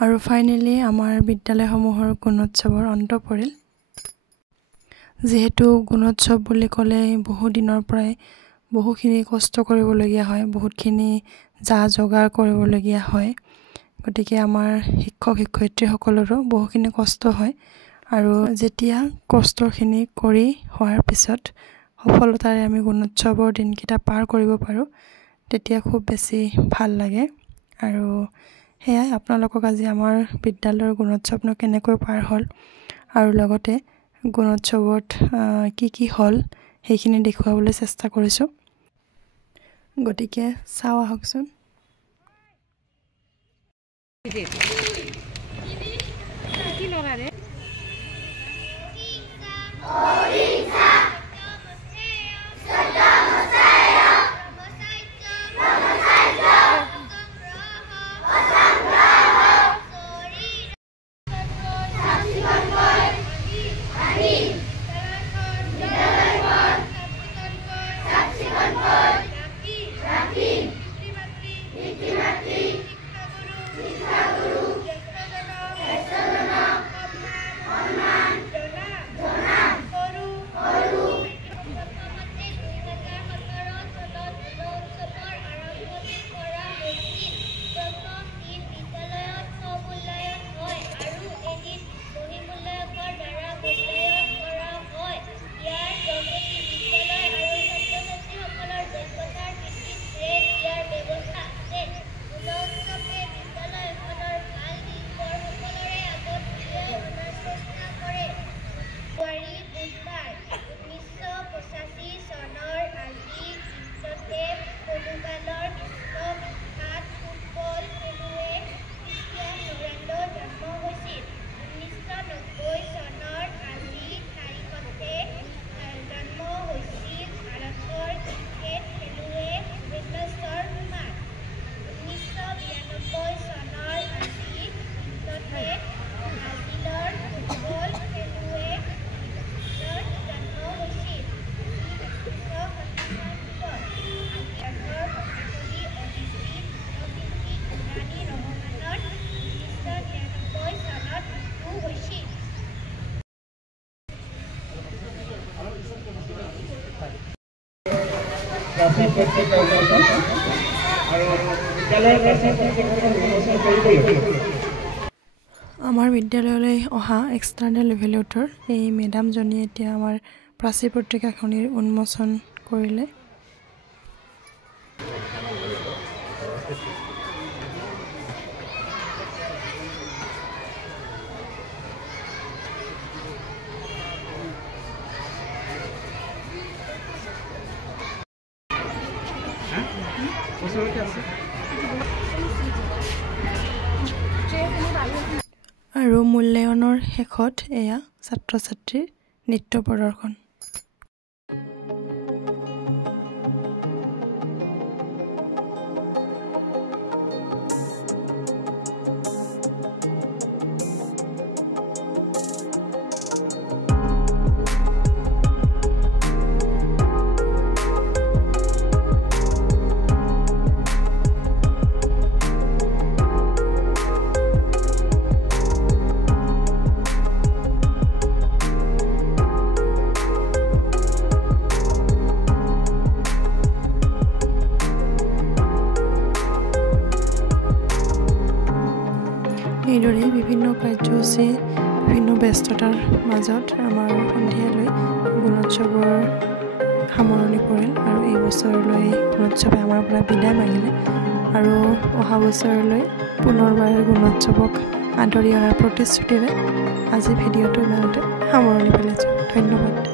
আৰু ফাইনেলি আমাৰ বিদ্যালয়সমূহৰ গুণোৎসৱৰ অন্ত পৰিল যেহেতু গুণোৎসৱ বুলি ক'লে বহু দিনৰ পৰাই বহুখিনি কষ্ট কৰিবলগীয়া হয় বহুতখিনি যা যোগাৰ কৰিবলগীয়া হয় গতিকে আমাৰ শিক্ষক শিক্ষয়িত্ৰীসকলৰো বহুখিনি কষ্ট হয় আৰু যেতিয়া কষ্টখিনি কৰি হোৱাৰ পিছত সফলতাৰে আমি গুণোৎসৱৰ দিনকেইটা পাৰ কৰিব পাৰোঁ তেতিয়া খুব বেছি ভাল লাগে আৰু হেয়াই আপোনালোকক আজি আমাৰ বিদ্যালয়ৰ গুণোৎসৱনো কেনেকৈ পাৰ হ'ল আৰু লগতে গুণোৎসৱত কি হ'ল সেইখিনি দেখুৱাবলৈ চেষ্টা কৰিছোঁ গতিকে চাও আহকচোন কি লগাৰে আমাৰ বিদ্যালয়লৈ অহা এক্সটাৰ্নেল ইভেলুয়েটৰ এই মেডামজনীয়ে এতিয়া আমাৰ প্ৰাচী পত্ৰিকাখনিৰ উন্মোচন কৰিলে আৰু মূল্যায়নৰ শেষত এয়া ছাত্ৰ ছাত্ৰীৰ নৃত্য প্ৰদৰ্শন এইদৰে বিভিন্ন কাৰ্যসূচী বিভিন্ন ব্যস্ততাৰ মাজত আমাৰ সন্ধিয়ালৈ গুণোৎসৱৰ সামৰণি পৰিল আৰু এই বছৰলৈ গুণোৎসৱে আমাৰ পৰা বিদায় মাগিলে আৰু অহা বছৰলৈ পুনৰবাৰ গুণোৎসৱক আদৰি অনাৰ প্ৰতিশ্ৰুতিৰে আজি ভিডিঅ'টো ইমানতে সামৰণি পেলাইছোঁ ধন্যবাদ